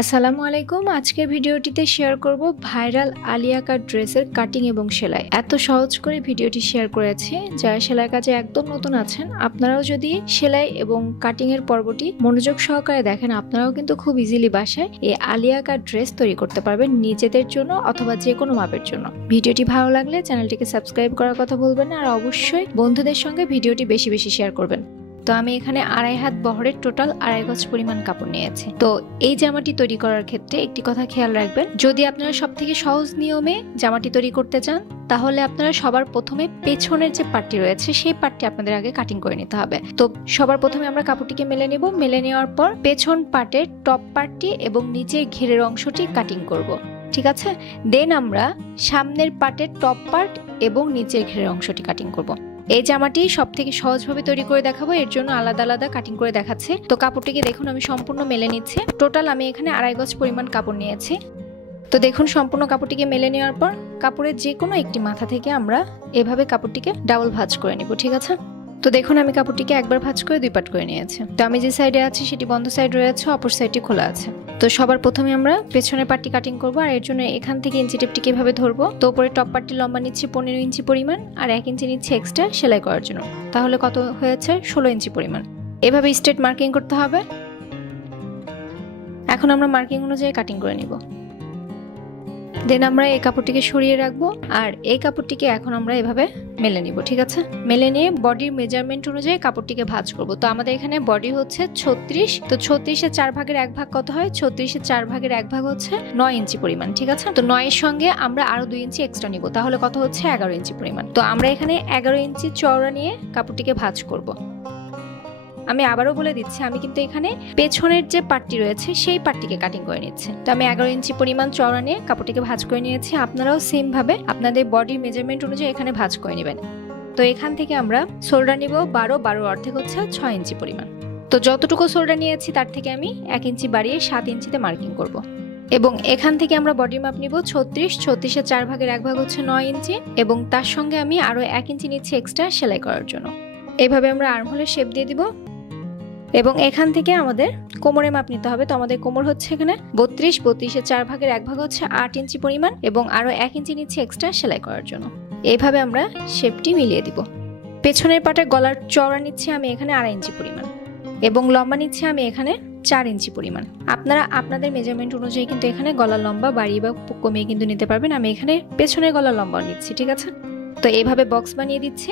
আসসালামু আলাইকুম। আজকের ভিডিওটিতে শেয়ার করব ভাইরাল আলিয়া কাট ড্রেসের কাটিং এবং সেলাই। এত সহজ করে ভিডিওটি শেয়ার করেছি, যারা সেলাই কাজে একদম নতুন আছেন, আপনারাও যদি সেলাই এবং কাটিং এর পর্বটি মনোযোগ সহকারে দেখেন, আপনারাও কিন্তু খুব ইজিলি বাসায় এই আলিয়া কাট ড্রেস তৈরি করতে পারবেন নিজেদের জন্য অথবা যে কোনো মাপের জন্য। ভিডিওটি ভালো লাগলে চ্যানেলটিকে সাবস্ক্রাইব করার কথা বলবেন আর অবশ্যই বন্ধুদের সঙ্গে ভিডিওটি বেশি বেশি শেয়ার করবেন। তো আমি এখানে আড়াই হাত বহরের টোটাল আড়াই গজ পরিমাণ কাপড় নিয়েছি। তো এই জামাটি তৈরি করার ক্ষেত্রে একটি কথা খেয়াল রাখবেন, যদি আপনারা সব থেকে সহজ নিয়মে জামাটি তৈরি করতে চান, তাহলে আপনারা সবার প্রথমে পেছনের যে পার্টটি রয়েছে, সেই পার্টটি আপনাদের আগে কাটিং করে নিতে হবে। তো সবার প্রথমে আমরা কাপড়টিকে মেলে নেব, মেলে নেওয়ার পর পেছন পার্টের টপ পার্টটি এবং নিচের ঘেরের অংশটি কাটিং করব। ঠিক আছে? দেন আমরা সামনের পার্টের টপ পার্ট এবং নিচের ঘেরের অংশটি কাটিং করব। এই জামাটি সব থেকে সহজভাবে তৈরি করে দেখাবো, এর জন্য আলাদা আলাদা কাটিং করে দেখাচ্ছে। তো কাপড়টিকে দেখুন, আমি সম্পূর্ণ মেলে নিচ্ছি। টোটাল আমি এখানে আড়াই গজ পরিমাণ কাপড় নিয়েছি। তো দেখুন, সম্পূর্ণ কাপড়টিকে মেলে নেওয়ার পর কাপড়ের যে কোনো একটি মাথা থেকে আমরা এভাবে কাপড়টিকে ডাবল ভাজ করে নিব, ঠিক আছে? তো দেখুন, আমি কাপড়টিকে একবার ভাঁজ করে দুই পাট করে নিয়েছি। তো আমি যে সাইডে আছি, সেটি বন্ধ সাইড রয়েছে, অপর সাইডটি খোলা আছে। তো সবার প্রথমে আমরা পেছনের পার্টটি কাটিং করব, আর এর জন্য এখান থেকে ইঞ্চি টেপটিকে এভাবে ধরবো। তো উপরে টপ পার্টটি লম্বা নিচ্ছি পনেরো ইঞ্চি পরিমাণ, আর এক ইঞ্চি নিচ্ছি এক্সট্রা সেলাই করার জন্য। তাহলে কত হয়েছে? ষোলো ইঞ্চি পরিমাণ। এভাবে স্ট্রেট মার্কিং করতে হবে। এখন আমরা মার্কিং অনুযায়ী কাটিং করে নিব। দেন আমরা এই কাপড়টিকে সরিয়ে রাখব আর এই কাপড়টিকে এখন আমরা এভাবে মেলে নিব, ঠিক আছে? মেলে নিয়ে বডির মেজারমেন্ট অনুযায়ী কাপড়টিকে ভাঁজ করব। তো আমাদের এখানে বডি হচ্ছে ছত্রিশ, তো ছত্রিশের চার ভাগের এক ভাগ কত হয়? ছত্রিশের চার ভাগের এক ভাগ হচ্ছে নয় ইঞ্চি পরিমাণ, ঠিক আছে? তো নয়ের সঙ্গে আমরা আরও দুই ইঞ্চি এক্সট্রা নিব, তাহলে কত হচ্ছে? এগারো ইঞ্চি পরিমাণ। তো আমরা এখানে এগারো ইঞ্চি চওড়া নিয়ে কাপড়টিকে ভাঁজ করব। আমি আবারও বলে দিচ্ছি, আমি কিন্তু এখানে পেছনের যে পার্টটি রয়েছে, সেই পার্টটিকে কাটিং করে নিচ্ছি। তো আমি এগারো ইঞ্চি পরিমাণ চওড়া নিয়ে কাপড়টিকে ভাঁজ করে নিয়েছি। আপনারাও সেমভাবে আপনাদের বডির মেজারমেন্ট অনুযায়ী এখানে ভাঁজ করে নেবেন। তো এখান থেকে আমরা শোল্ডার নিব বারো বারো অর্ধেক হচ্ছে ছয় ইঞ্চি পরিমাণ। তো যতটুকু শোল্ডার নিয়েছি, তার থেকে আমি এক ইঞ্চি বাড়িয়ে সাত ইঞ্চিতে মার্কিং করব। এবং এখান থেকে আমরা বডি মাপ নিব ছত্রিশ ছত্রিশের চার ভাগের এক ভাগ হচ্ছে নয় ইঞ্চি এবং তার সঙ্গে আমি আরও এক ইঞ্চি নিচ্ছি এক্সট্রা সেলাই করার জন্য। এভাবে আমরা আর্মহোলের শেপ দিয়ে দিব। এবং এখান থেকে আমাদের কোমরে মাপ নিতে হবে। তো আমাদের কোমর হচ্ছে এখানে বত্রিশ বত্রিশের চার ভাগের এক ভাগ হচ্ছে আট ইঞ্চি পরিমাণ এবং আরও এক ইঞ্চি নিচ্ছি এক্সট্রা সেলাই করার জন্য। এইভাবে আমরা শেপটি মিলিয়ে দিব। পেছনের পাটে গলার চওড়া নিচ্ছি আমি এখানে আড়াই ইঞ্চি পরিমাণ এবং লম্বা নিচ্ছি আমি এখানে চার ইঞ্চি পরিমাণ। আপনারা, আপনাদের মেজারমেন্ট অনুযায়ী কিন্তু এখানে গলার লম্বা বাড়িয়ে বা কমিয়ে কিন্তু নিতে পারবেন। আমি এখানে পেছনের গলার লম্বা নিচ্ছি, ঠিক আছে? তো এইভাবে বক্স বানিয়ে দিচ্ছি।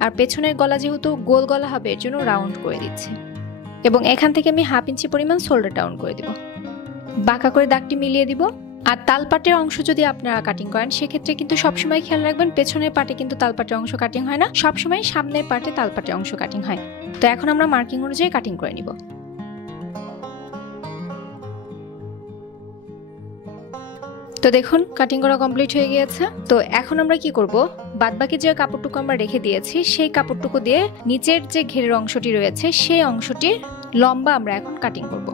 আর পেছনের গলা যেহেতু গোল গলা হবে, এর জন্য রাউন্ড করে দিচ্ছি। এবং এখান থেকে আমি হাফ ইঞ্চি পরিমাণ সোল্ডার ডাউন করে দিব। বাঁকা করে দাগটি মিলিয়ে দিব। আর তালপাটের অংশ যদি আপনারা কাটিং করেন, সেক্ষেত্রে কিন্তু সবসময় খেয়াল রাখবেন, পেছনের পাটে কিন্তু তালপাটের অংশ কাটিং হয় না। সবসময় সামনের পাটে তালপাটের অংশ কাটিং হয়। তো এখন আমরা মার্কিং অনুযায়ী কাটিং করে নিব। তো দেখুন কাটিং করা কমপ্লিট হয়ে গিয়েছে। তো এখন আমরা কি করব? বাদবাকি যে কাপড়টুকু আমরা রেখে দিয়েছি, সেই কাপড়টুকু দিয়ে নিচের যে ঘেরের অংশটি রয়েছে, সেই অংশটির লম্বা আমরা এখন কাটিং করব।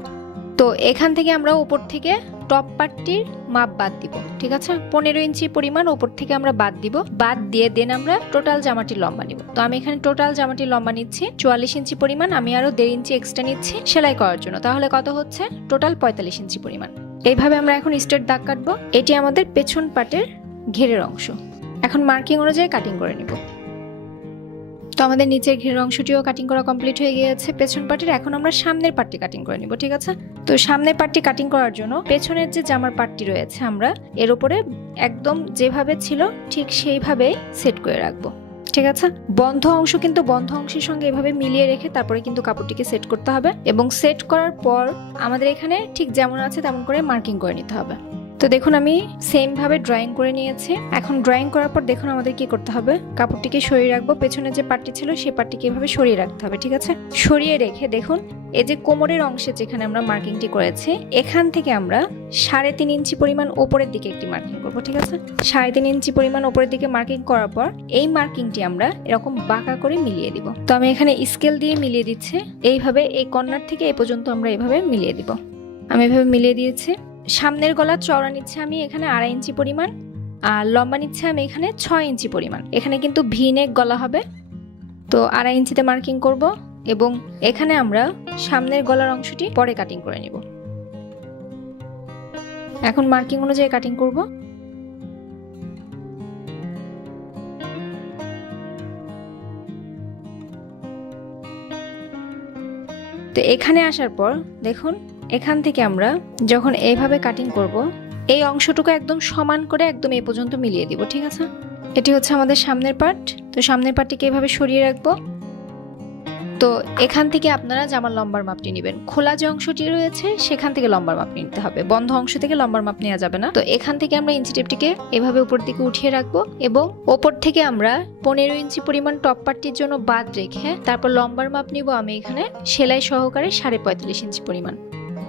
তো এখান থেকে আমরা উপর থেকে টপ পার্টটির মাপ বাদ দিব, ঠিক আছে? পনেরো ইঞ্চি পরিমাণ উপর থেকে আমরা বাদ দিব। বাদ দিয়ে দেন আমরা টোটাল জামাটির লম্বা নিব। তো আমি এখানে টোটাল জামাটির লম্বা নিচ্ছি, চুয়াল্লিশ ইঞ্চি পরিমাণ, আমি আরও দেড় ইঞ্চি এক্সট্রা নিচ্ছি সেলাই করার জন্য। তাহলে কত হচ্ছে? টোটাল পঁয়তাল্লিশ ইঞ্চি পরিমাণ। এইভাবে আমরা এখন স্ট্রেট দাগ কাটবো। এটি আমাদের পেছন পাটের ঘেরের অংশ। এখন মার্কিং অনুযায়ী কাটিং করে নিব। তো আমাদের নিচের ঘেরের অংশটিও কাটিং করা কমপ্লিট হয়ে গিয়েছে। পেছন পার্টির এখন আমরা সামনের পার্টটি কাটিং করে নিব, ঠিক আছে? তো সামনের পার্টটি কাটিং করার জন্য পেছনের যে জামার পার্টটি রয়েছে আমরা, এর উপরে একদম যেভাবে ছিল, ঠিক সেইভাবে সেট করে রাখব। ঠিক আছে? বন্ধ অংশ কিন্তু বন্ধ অংশের সঙ্গে এভাবে মিলিয়ে রেখে তারপরে কিন্তু কাপড়টিকে সেট করতে হবে এবং সেট করার পর আমাদের এখানে ঠিক যেমন আছে তেমন করে মার্কিং করে নিতে হবে। তো দেখুন, আমি সেম ভাবে ড্রয়িং করে নিয়েছি। এখন ড্রয়িং করার পর দেখুন আমাদের কি করতে হবে। কাপড়টিকে সরিয়ে রাখব। পেছনে যে পাটটি ছিল সেই পাটটিকে এভাবে সরিয়ে রাখতে হবে, ঠিক আছে? সরিয়ে রেখে দেখুন, এই যে কোমরের অংশে যেখানে আমরা মার্কিংটি করেছি, এখান থেকে আমরা সাড়ে তিন ইঞ্চি পরিমাণ ওপরের দিকে একটি মার্কিং করব, ঠিক আছে? সাড়ে তিন ইঞ্চি পরিমাণ ওপরের দিকে মার্কিং করার পর, এই মার্কিংটি আমরা এরকম বাঁকা করে মিলিয়ে দিব। তো আমি এখানে স্কেল দিয়ে মিলিয়ে দিচ্ছি। এইভাবে এই কর্নার থেকে এই পর্যন্ত আমরা এভাবে মিলিয়ে দিব। আমি এভাবে মিলিয়ে দিয়েছি। সামনের গলার চওড়া নিচ্ছে আমি এখানে আড়াই ইঞ্চি পরিমাণ, আর লম্বা নিচ্ছে আমি এখানে ছয় ইঞ্চি পরিমাণ। এখানে কিন্তু ভি নেক গলা হবে। তো আড়াই ইঞ্চিতে মার্কিং করব এবং এখানে আমরা সামনের গলার অংশটি পরে কাটিং করে নিব। এখন মার্কিং অনুযায়ী কাটিং করব। তো এখানে আসার পর দেখুন এখান থেকে আমরা যখন এইভাবে কাটিং করব, এই অংশটুকু একদম সমান করে একদম এই পর্যন্ত মিলিয়ে দিব, ঠিক আছে? এটি হচ্ছে আমাদের সামনের পার্ট তো সামনের পার্টটিকে এভাবে সরিয়ে রাখব। তো এখান থেকে আপনারা জামার লম্বার মাপটি নেবেন। খোলা যে অংশটি রয়েছে, সেখান থেকে লম্বার মাপ নিতে হবে। বন্ধ অংশ থেকে লম্বার মাপ নেওয়া যাবে না। তো এখান থেকে আমরা ইঞ্চি টেপটিকে এভাবে উপর দিকে উঠিয়ে রাখব এবং ওপর থেকে আমরা পনেরো ইঞ্চি পরিমাণ টপ পার্টির জন্য বাদ রেখে তারপর লম্বার মাপ নিব আমি এখানে সেলাই সহকারে সাড়ে পঁয়তাল্লিশ ইঞ্চি পরিমাণ।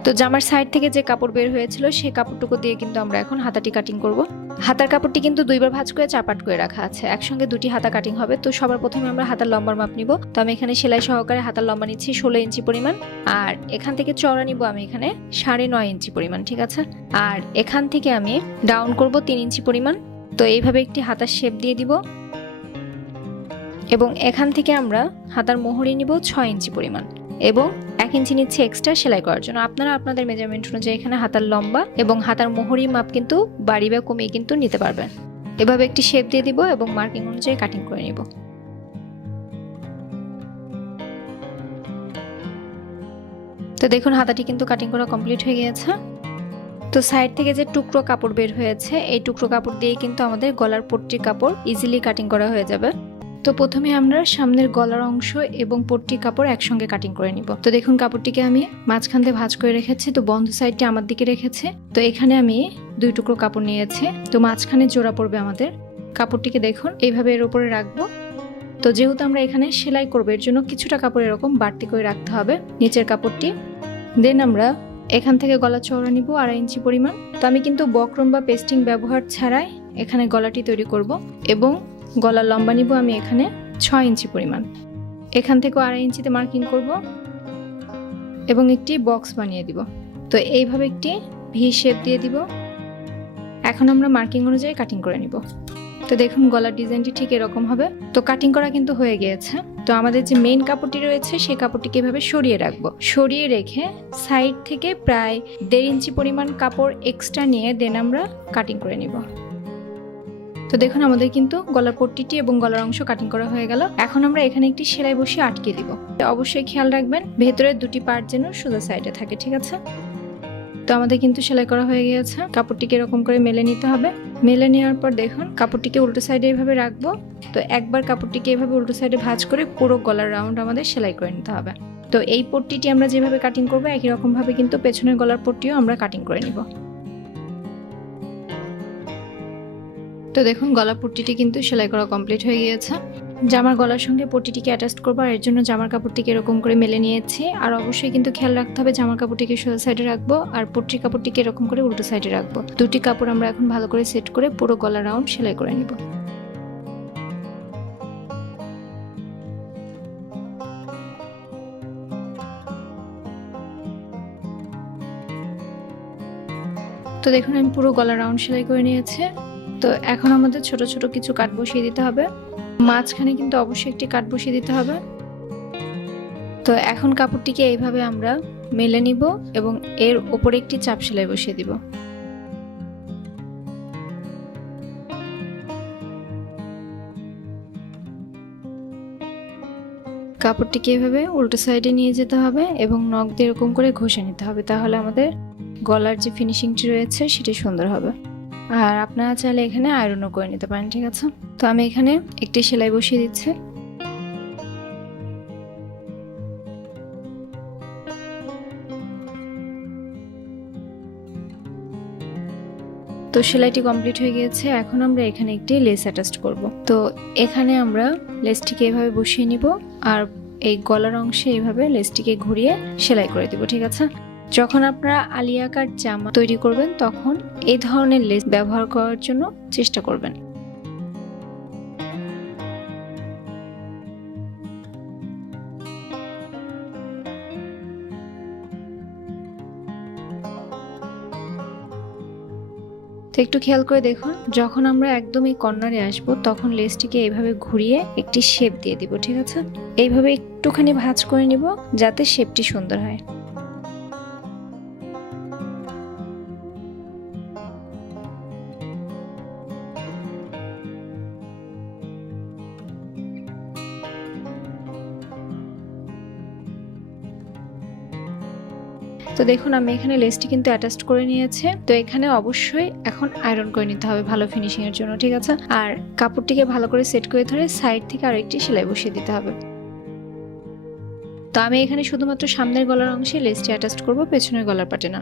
তো জামার সাইড থেকে যে কাপড় বের হয়েছিল সেই কাপড়টুকু দিয়ে কিন্তু আমরা এখন হাতাটি কাটিং করব। হাতার কাপড়টি কিন্তু দুইবার ভাঁজ করে চাপাট করে রাখা আছে। একসঙ্গে দুটি হাতা কাটিং হবে। তো সবার প্রথমে আমরা হাতার লম্বার মাপ নিব। তো আমি এখানে সেলাই সহকারে হাতার লম্বা নিচ্ছি ষোলো ইঞ্চি পরিমাণ। আর এখান থেকে চড়া নিব আমি এখানে সাড়ে নয় ইঞ্চি পরিমাণ, ঠিক আছে? আর এখান থেকে আমি ডাউন করব তিন ইঞ্চি পরিমাণ। তো এইভাবে একটি হাতার শেপ দিয়ে দিব। এবং এখান থেকে আমরা হাতার মোহরি নিব ছয় ইঞ্চি পরিমাণ। এবং এক ইঞ্চি নিচ্ছে এক্সট্রা সেলাই করার জন্য। আপনারা আপনাদের মেজারমেন্ট অনুযায়ী এখানে হাতার লম্বা এবং হাতার মোহরি মাপ কিন্তু বাড়ি বা কমিয়ে কিন্তু নিতে পারবেন। এভাবে একটি শেপ দিয়ে দিব এবং মার্কিং অনুযায়ী কাটিং করে নিব। তো দেখুন, হাতাটি কিন্তু কাটিং করা কমপ্লিট হয়ে গিয়েছে। তো সাইড থেকে যে টুকরো কাপড় বের হয়েছে, এই টুকরো কাপড় দিয়ে কিন্তু আমাদের গলার পট্টির কাপড় ইজিলি কাটিং করা হয়ে যাবে। তো প্রথমে আমরা সামনের গলার অংশ এবং পট্টি কাপড় একসঙ্গে কাটিং করে নিব। তো দেখুন কাপড়টিকে আমি মাঝখান দিয়ে ভাঁজ করে রেখেছি, তো বন্ধ সাইডটি আমার দিকে রেখেছে। তো এখানে আমি দুই টুকরো কাপড় নিয়েছি, তো মাঝখানে জোড়া পড়বে আমাদের। কাপড়টিকে দেখুন, এইভাবে এর উপরে রাখব। তো যেহেতু আমরা এখানে সেলাই করব, এর জন্য কিছুটা কাপড় এরকম বাড়তি করে রাখতে হবে নিচের কাপড়টি। দেন আমরা এখান থেকে গলা চওড়া নিব আড়াই ইঞ্চি পরিমাণ। তো আমি কিন্তু বক্রম বা পেস্টিং ব্যবহার ছাড়াই এখানে গলাটি তৈরি করব এবং গলার লম্বা নিব আমি এখানে ছয় ইঞ্চি পরিমাণ। এখান থেকেও আড়াই ইঞ্চিতে মার্কিং করব এবং একটি বক্স বানিয়ে দিব। তো এইভাবে একটি ভি শেপ দিয়ে দিব। এখন আমরা মার্কিং অনুযায়ী কাটিং করে নিব। তো দেখুন গলার ডিজাইনটি ঠিক এরকম হবে। তো কাটিং করা কিন্তু হয়ে গিয়েছে। তো আমাদের যে মেইন কাপড়টি রয়েছে সেই কাপড়টিকে এভাবে সরিয়ে রাখব। সরিয়ে রেখে সাইড থেকে প্রায় দেড় ইঞ্চি পরিমাণ কাপড় এক্সট্রা নিয়ে দেন আমরা কাটিং করে নিব। তো দেখুন, আমাদের কিন্তু গলার পট্টিটি এবং গলার অংশ কাটিং করা হয়ে গেল। এখন আমরা এখানে একটি সেলাই বসিয়ে আটকে দিব। অবশ্যই খেয়াল রাখবেন ভেতরের দুটি পার্ট যেন সোজা সাইডে থাকে, ঠিক আছে? তো আমাদের কিন্তু সেলাই করা হয়ে গিয়েছে। কাপড়টিকে এরকম করে মেলে নিতে হবে। মেলে নেওয়ার পর দেখুন, কাপড়টিকে উল্টো সাইডে এভাবে রাখব। তো একবার কাপড়টিকে এভাবে উল্টো সাইডে ভাঁজ করে পুরো গলার রাউন্ড আমাদের সেলাই করে নিতে হবে। তো এই পট্টিটি আমরা যেভাবে কাটিং করব, একই রকম ভাবে কিন্তু পেছনের গলার পট্টিও আমরা কাটিং করে নিব। তো দেখুন গলা পট্টিটি কিন্তু সেলাই করা কমপ্লিট হয়ে গিয়েছে। জামার গলার সঙ্গে পট্টিটিকে অ্যাটাচ করব, আর এর জন্য জামার কাপড়টিকে এরকম করে মেলে নিয়েছি। আর অবশ্যই কিন্তু খেয়াল রাখতে হবে, জামার কাপড়টিকে সোজা সাইডে রাখব, আর পট্টির কাপড়টিকে এরকম করে উল্টো সাইডে রাখব। দুটি কাপড় আমরা এখন ভালো করে সেট করে পুরো গলা রাউন্ড সেলাই করে নিব। তো দেখুন, আমি পুরো গলা রাউন্ড সেলাই করে নিয়েছি। তো এখন আমাদের ছোট ছোট কিছু কাট বসিয়ে দিতে হবে। মাঝখানে কিন্তু অবশ্যই একটি কাট বসিয়ে দিতে হবে। তো এখন কাপড়টিকে এইভাবে আমরা মেলে নিব এবং এর ওপরে একটি চাপ সেলাই বসিয়ে দিব। কাপড়টিকে এভাবে উল্টো সাইডে নিয়ে যেতে হবে এবং নখ দিয়ে এরকম করে ঘষে নিতে হবে। তাহলে আমাদের গলার যে ফিনিশিংটি রয়েছে, সেটি সুন্দর হবে। আর আপনারা চাইলে এখানে আয়রনও করে নিতে পারেন, ঠিক আছে? তো আমি এখানে একটি সেলাই বসিয়ে দিচ্ছি। তো সেলাইটি কমপ্লিট হয়ে গিয়েছে। এখন আমরা এখানে একটি লেস অ্যাটাচ করব। তো এখানে আমরা লেসটিকে এভাবে বসিয়ে নিব আর এই গলার অংশে এইভাবে লেসটিকে ঘুরিয়ে সেলাই করে দিব, ঠিক আছে? যখন আপনারা আলিয়াকার জামা তৈরি করবেন, তখন এই ধরনের লেস ব্যবহার করার জন্য চেষ্টা করবেন। তো একটু খেয়াল করে দেখুন, যখন আমরা একদম এই কর্নারে আসব, তখন লেসটিকে এইভাবে ঘুরিয়ে একটি শেপ দিয়ে দিব, ঠিক আছে? এইভাবে একটুখানি ভাঁজ করে নিব, যাতে শেপটি সুন্দর হয়। তো দেখুন, আমি এখানে লেসটি কিন্তু অ্যাটাচ করে নিয়েছে। তো এখানে অবশ্যই এখন আয়রন করে নিতে হবে ভালো ফিনিশিং এর জন্য, ঠিক আছে? আর কাপড়টিকে ভালো করে সেট করে ধরে সাইড থেকে আরেকটি সেলাই বসিয়ে দিতে হবে। তো আমি এখানে শুধুমাত্র সামনের গলার অংশে লেসটি অ্যাটাচ করব, পেছনের গলার পাটে না।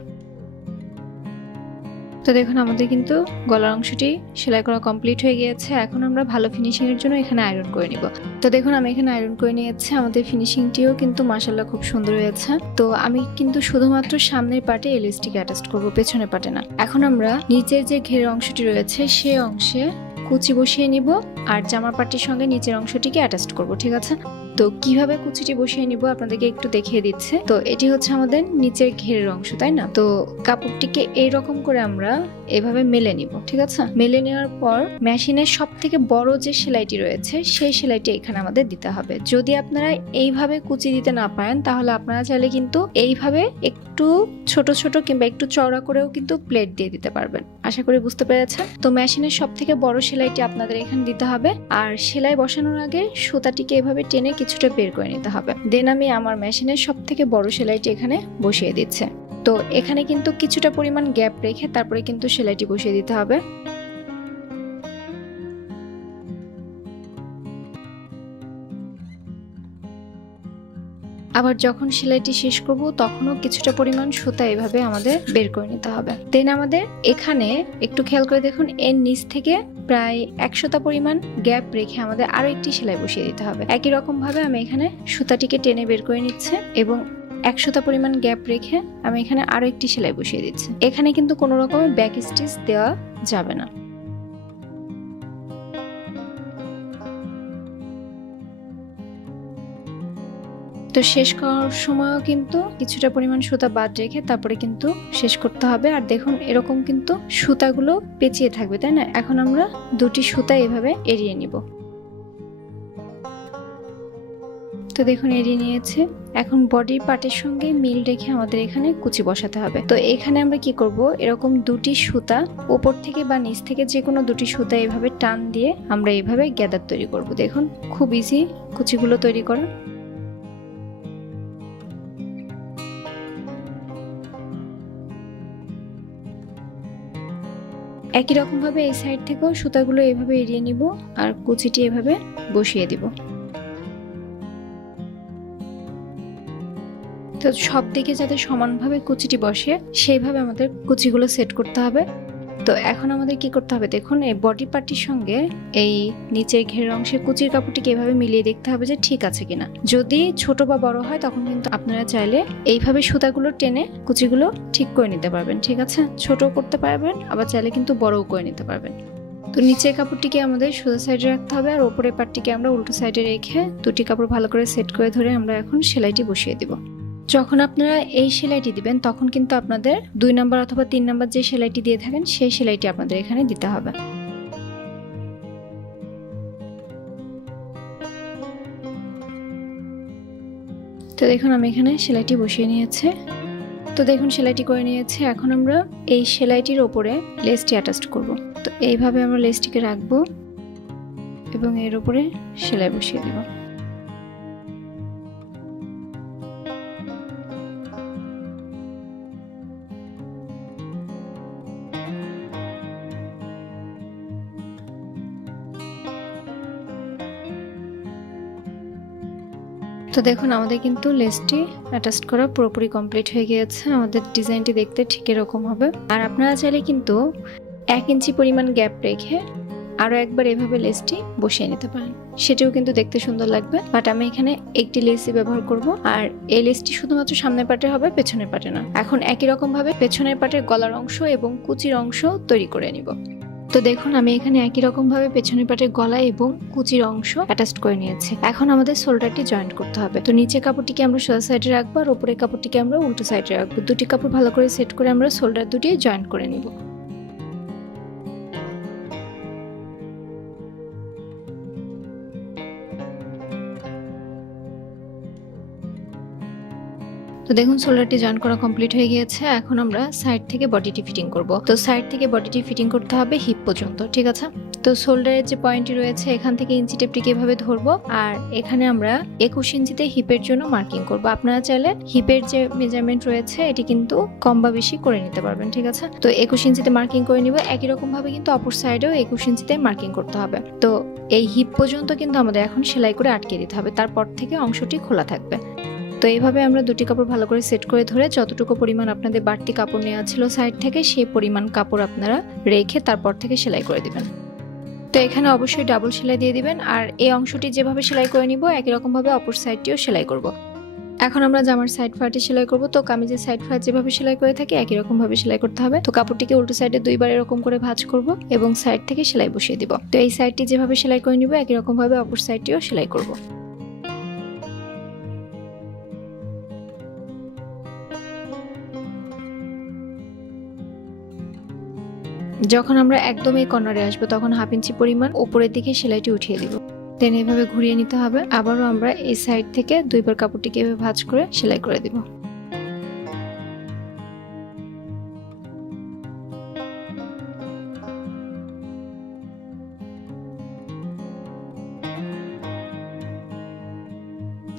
তো দেখুন, আমাদের কিন্তু গলার অংশটি সেলাই করা কমপ্লিট হয়ে গিয়েছে। এখন আমরা ভালো ফিনিশিং এর জন্য এখানে আয়রন করে নিব। তো দেখুন, আমি এখানে আয়রন করে নিয়েছি। আমাদের ফিনিশিংটিও কিন্তু মাসাল্লাহ খুব সুন্দর হয়েছে। তো আমি কিন্তু শুধুমাত্র সামনের পাটে এলএসটিকে অ্যাটাচ করব, পেছনের পাটে না। এখন আমরা নিচের যে ঘেরের অংশটি রয়েছে, সে অংশে কুচি বসিয়ে নিব। আর জামার পাটির সঙ্গে নিচের অংশটিকে অ্যাটাচ করব, ঠিক আছে? তো কীভাবে কুচিটি বসিয়ে নিব আপনাদেরকে একটু দেখিয়ে দিচ্ছে। তো এটি হচ্ছে আমাদের নিচের ঘেরের অংশ, তাই না? তো কাপড়টিকে এইরকম করে আমরা এভাবে মেলে নিব, ঠিক আছে? মেলে নেওয়ার পর মেশিনের সব থেকে বড় যে সেলাইটি রয়েছে, সেই সেলাইটি এখানে আমাদের দিতে হবে। যদি আপনারা এইভাবে কুচি দিতে না পারেন, তাহলে আপনারা চাইলে কিন্তু এইভাবে একটু ছোট ছোট কিংবা একটু চওড়া করেও কিন্তু প্লেট দিয়ে দিতে পারবেন। আশা করি বুঝতে পেরেছেন? তো মেশিনের সব থেকে বড় সেলাইটি আপনাদের এখানে দিতে হবে। আর সেলাই বসানোর আগে সুতাটিকে এভাবে টেনে কিছুটা বের করে নিতে হবে। দেন আমি আমার মেশিনের সব থেকে বড় সেলাইটি এখানে বসিয়ে দিচ্ছে। তো এখানে কিন্তু কিছুটা পরিমাণ গ্যাপ রেখে তারপরে কিন্তু সেলাইটি বসিয়ে দিতে হবে। আবার যখন সেলাইটি শেষ করব, তখনও কিছুটা পরিমাণ সুতা এভাবে আমাদের বের করে নিতে হবে। দেন আমাদের এখানে একটু খেয়াল করে দেখুন, এর নিচ থেকে প্রায় একশোটা পরিমাণ গ্যাপ রেখে আমাদের আরও একটি সেলাই বসিয়ে দিতে হবে। একই রকম ভাবে আমি এখানে সুতাটিকে টেনে বের করে নিচ্ছে এবং একশোটা পরিমাণ গ্যাপ রেখে আমি এখানে আরও একটি সেলাই বসিয়ে দিচ্ছি। এখানে কিন্তু কোনো রকমের ব্যাক স্টিচ দেওয়া যাবে না। তো শেষ করার সময়ও কিন্তু কিছুটা পরিমাণ সুতা বাদ রেখে তারপরে কিন্তু শেষ করতে হবে। আর দেখুন, এরকম কিন্তু সুতাগুলো পেঁচিয়ে থাকবে, তাই না? এখন আমরা দুটি সুতা এভাবে এড়িয়ে নিব। তো দেখুন, এড়িয়ে নিয়েছে। এখন বডির পার্টের সঙ্গে মিল রেখে আমাদের এখানে কুচি বসাতে হবে। তো এখানে আমরা কি করব? এরকম দুটি সুতা ওপর থেকে বা নিচ থেকে যে কোনো দুটি সুতা এভাবে টান দিয়ে আমরা এভাবে গ্যাদার তৈরি করব। দেখুন, খুব ইজি কুচিগুলো তৈরি করা। একই রকমভাবে এই সাইড থেকেও সুতাগুলো এভাবে এড়িয়ে নিব আর কুচিটি এভাবে বসিয়ে দিব। তো সব দিকে যাতে সমানভাবে কুচিটি বসে, সেইভাবে আমাদের কুচিগুলো সেট করতে হবে। তো এখন আমাদের কি করতে হবে? দেখুন, এই বডি পার্টির সঙ্গে এই নিচের ঘের অংশে কুচির কাপড়টিকে এভাবে মিলিয়ে দেখতে হবে যে ঠিক আছে কিনা। যদি ছোট বা বড় হয়, তখন কিন্তু আপনারা চাইলে এইভাবে সুতাগুলো টেনে কুচিগুলো ঠিক করে নিতে পারবেন, ঠিক আছে? ছোট করতে পারবেন, আবার চাইলে কিন্তু বড়ও করে নিতে পারবেন। তো নিচের কাপড়টিকে আমাদের সোজা সাইডে রাখতে হবে, আর ওপরের পাটটিকে আমরা উল্টো সাইডে রেখে দুটি কাপড় ভালো করে সেট করে ধরে আমরা এখন সেলাইটি বসিয়ে দিব। যখন আপনারা এই সেলাইটি দিবেন, তখন কিন্তু আপনাদের দুই নাম্বার অথবা তিন নাম্বার যে সেলাইটি দিয়ে থাকেন, সেই সেলাইটি আপনাদের এখানে দিতে হবে। তো দেখুন, আমি এখানে সেলাইটি বসিয়ে নিয়েছে। তো দেখুন, সেলাইটি করে নিয়েছে। এখন আমরা এই সেলাইটির ওপরে লেসটি অ্যাটাচ করব। তো এইভাবে আমরা লেসটিকে রাখব এবং এর ওপরে সেলাই বসিয়ে দেবো। তো দেখুন, আমাদের কিন্তু লেসটি অ্যাটাচ করা পুরোপুরি কমপ্লিট হয়ে গিয়েছে। আমাদের ডিজাইনটি দেখতে ঠিক এরকম হবে। আর আপনারা চাইলে কিন্তু এক ইঞ্চি পরিমাণ গ্যাপ রেখে আরও একবার এভাবে লেসটি বসিয়ে নিতে পারেন। সেটিও কিন্তু দেখতে সুন্দর লাগবে। বাট আমি এখানে একটি লেসই ব্যবহার করব। আর এই লেসটি শুধুমাত্র সামনের পাটে হবে, পেছনের পাটে না। এখন একই রকমভাবে পেছনের পাটের গলার অংশ এবং কুচির অংশ তৈরি করে নিব। তো দেখুন, আমি এখানে একই রকম ভাবে পেছনের পাটের গলা এবং কুচির অংশ অ্যাটাচ করে নিয়েছি। এখন আমাদের শোল্ডারটি জয়েন্ট করতে হবে। তো নিচে কাপড়টিকে আমরা সোজা সাইডে রাখব আর উপরের কাপড়টিকে আমরা উল্টো সাইডে রাখব। দুটি কাপড় ভালো করে সেট করে আমরা শোল্ডার দুটি জয়েন্ট করে নিব। তো দেখুন সোল্ডারটি জয়েন করা কমপ্লিট হয়ে গিয়েছে। এখন আমরা সাইড থেকে বডিটি ফিটিং করব। তো সাইড থেকে বডিটি ফিটিং করতে হবে হিপ পর্যন্ত, ঠিক আছে? তো শোল্ডারের যে পয়েন্টটি রয়েছে, এখান থেকে ইঞ্চি টেপটিকে এভাবে ধরবো? আর এখানে আমরা একুশ ইঞ্চিতে হিপের জন্য মার্কিং করব। আপনারা চাইলে হিপের যে মেজারমেন্ট রয়েছে, এটি কিন্তু কম বা বেশি করে নিতে পারবেন, ঠিক আছে? তো একুশ ইঞ্চিতে মার্কিং করে নিব। একই রকম ভাবে কিন্তু অপর সাইডেও একুশ ইঞ্চিতে মার্কিং করতে হবে। তো এই হিপ পর্যন্ত কিন্তু আমাদের এখন সেলাই করে আটকে দিতে হবে। তারপর থেকে অংশটি খোলা থাকবে। তো এইভাবে আমরা দুটি কাপড় ভালো করে সেট করে ধরে যতটুকু পরিমাণ আপনাদের বাড়তি কাপড় নেওয়া ছিল সাইড থেকে সেই পরিমাণ কাপড় আপনারা রেখে তারপর থেকে সেলাই করে দিবেন। তো এখানে অবশ্যই ডাবল সেলাই দিয়ে দিবেন আর এই অংশটি যেভাবে সেলাই করে নিব একই রকমভাবে অপর সাইডটিও সেলাই করব। এখন আমরা জামার সাইড ফার্টে সেলাই করব। তো কামিজের সাইড ফার্ট যেভাবে সেলাই করে থাকি একই রকম ভাবে সেলাই করতে হবে। তো কাপড়টিকে উল্টো সাইডে দুইবার এরকম করে ভাঁজ করব এবং সাইড থেকে সেলাই বসিয়ে দিব। তো এই সাইডটি যেভাবে সেলাই করে নিব একই রকম ভাবে অপর সাইডটিও সেলাই করব। যখন আমরা একদম এই কর্নারে আসব, তখন হাফ ইঞ্চি পরিমাণ উপরের দিকে সেলাইটি উঠিয়ে দিব। দেন এভাবে ঘুরিয়ে নিতে হবে। আবারও আমরা এই সাইড থেকে দুইবার কাপড়টিকে এভাবে ভাঁজ করে সেলাই করে দিব।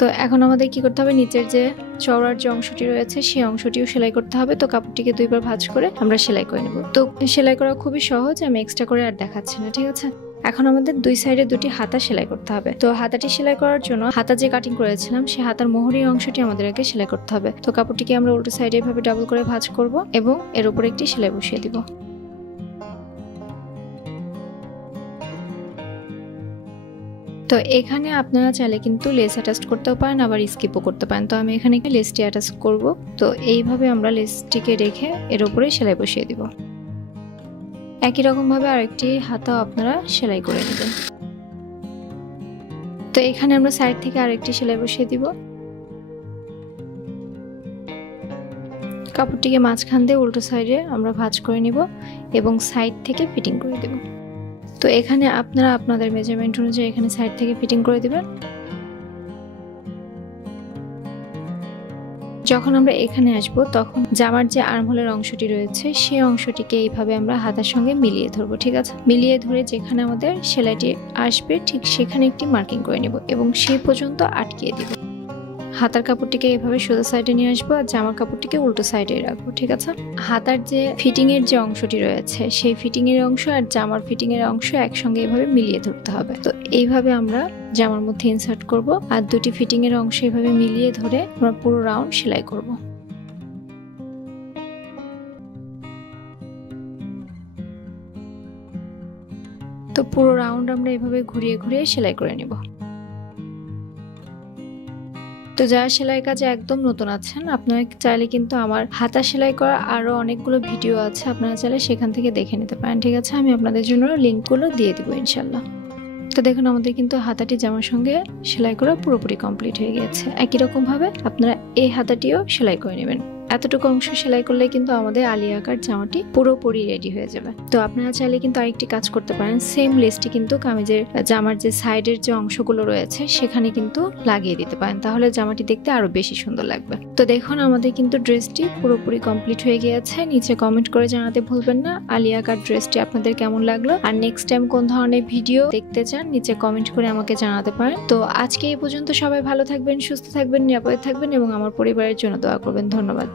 তো এখন আমাদের কি করতে হবে? নিচের যে চওড়ার যে অংশটি রয়েছে, সেই অংশটিও সেলাই করতে হবে। তো কাপড়টিকে দুইবার ভাঁজ করে আমরা সেলাই করে নেব। তো সেলাই করা খুবই সহজ, আমি এক্সট্রা করে আর দেখাচ্ছি না, ঠিক আছে? এখন আমাদের দুই সাইডে দুটি হাতা সেলাই করতে হবে। তো হাতাটি সেলাই করার জন্য হাতা যে কাটিং করেছিলাম সেই হাতার মোহরি অংশটি আমাদের আগে সেলাই করতে হবে। তো কাপড়টিকে আমরা উল্টো সাইডে এভাবে ডাবল করে ভাঁজ করব এবং এর উপর একটি সেলাই বসিয়ে দিব। তো এখানে আপনারা চাইলে কিন্তু লেস অ্যাটাচ করতেও পারেন, আবার স্কিপও করতে পারেন। তো আমি এখানে লেসটি অ্যাটাচ করব। তো এইভাবে আমরা লেসটিকে রেখে এর উপরে সেলাই বসিয়ে দিব। একই রকমভাবে আরেকটি হাতাও আপনারা সেলাই করে নেবেন। তো এখানে আমরা সাইড থেকে আরেকটি সেলাই বসিয়ে দিব। কাপড়টিকে মাঝখান দিয়ে উল্টো সাইডে আমরা ভাঁজ করে নিব এবং সাইড থেকে ফিটিং করে দেব। তো এখানে আপনারা আপনাদের মেজারমেন্ট অনুযায়ী এখানে সাইড থেকে ফিটিং করে দিবেন। যখন আমরা এখানে আসব, তখন জামার যে আর্মহোলের অংশটি রয়েছে, সেই অংশটিকে এইভাবে আমরা হাতার সঙ্গে মিলিয়ে ধরবো, ঠিক আছে? মিলিয়ে ধরে যেখানে আমাদের সেলাইটি আসবে, ঠিক সেখানে একটি মার্কিং করে নেব এবং সেই পর্যন্ত আটকিয়ে দিব। হাতার কাপড়টিকে এভাবে সোজা সাইডে নিয়ে আসব আর জামার কাপড়টিকে উল্টো সাইডে রাখব, ঠিক আছে? হাতার যে ফিটিং এর যে অংশটি রয়েছে, সেই ফিটিং এর অংশ আর জামার ফিটিং এর অংশ একসঙ্গে এভাবে মিলিয়ে ধরতে হবে। তো এইভাবে আমরা জামার মধ্যে ইনসার্ট করব আর দুটি ফিটিং এর অংশ এভাবে মিলিয়ে ধরে আমরা পুরো রাউন্ড সেলাই করব। তো পুরো রাউন্ড আমরা এভাবে ঘুরিয়ে ঘুরিয়ে সেলাই করে নেব। তো যারা সেলাই কাজে একদম নতুন আছেন, আপনারা চাইলে কিন্তু আমার হাতা সেলাই করা আরও অনেকগুলো ভিডিও আছে, আপনারা চাইলে সেখান থেকে দেখে নিতে পারেন। ঠিক আছে, আমি আপনাদের জন্য লিঙ্কগুলো দিয়ে দেবো ইনশাল্লাহ তো দেখুন, আমাদের কিন্তু হাতাটি জামার সঙ্গে সেলাই করা পুরোপুরি কমপ্লিট হয়ে গেছে একই রকমভাবে আপনারা এই হাতাটিও সেলাই করে নেবেন। এতটুকু অংশ সেলাই করলে কিন্তু আমাদের আলিয়া আকার জামাটি পুরোপুরি রেডি হয়ে যাবে। তো আপনারা চাইলে কিন্তু আরেকটি কাজ করতে পারেন। সেম লেসটি কিন্তু কামিজের জামার যে সাইডের যে অংশগুলো রয়েছে, সেখানে কিন্তু লাগিয়ে দিতে পারেন। তাহলে জামাটি দেখতে আরও বেশি সুন্দর লাগবে। তো দেখুন, আমাদের কিন্তু ড্রেসটি পুরোপুরি কমপ্লিট হয়ে গিয়েছে। নিচে কমেন্ট করে জানাতে ভুলবেন না। আলিয়া কাট ড্রেসটি আপনাদের কেমন লাগল? আর নেক্সট টাইম কোন ধরনের ভিডিও দেখতে চান, নিচে কমেন্ট করে আমাকে জানাতে পারেন। তো আজকে এই পর্যন্ত সবাই ভালো থাকবেন, সুস্থ থাকবেন, নিরাপদে থাকবেন এবং আমার পরিবারের জন্য দোয়া করবেন। ধন্যবাদ।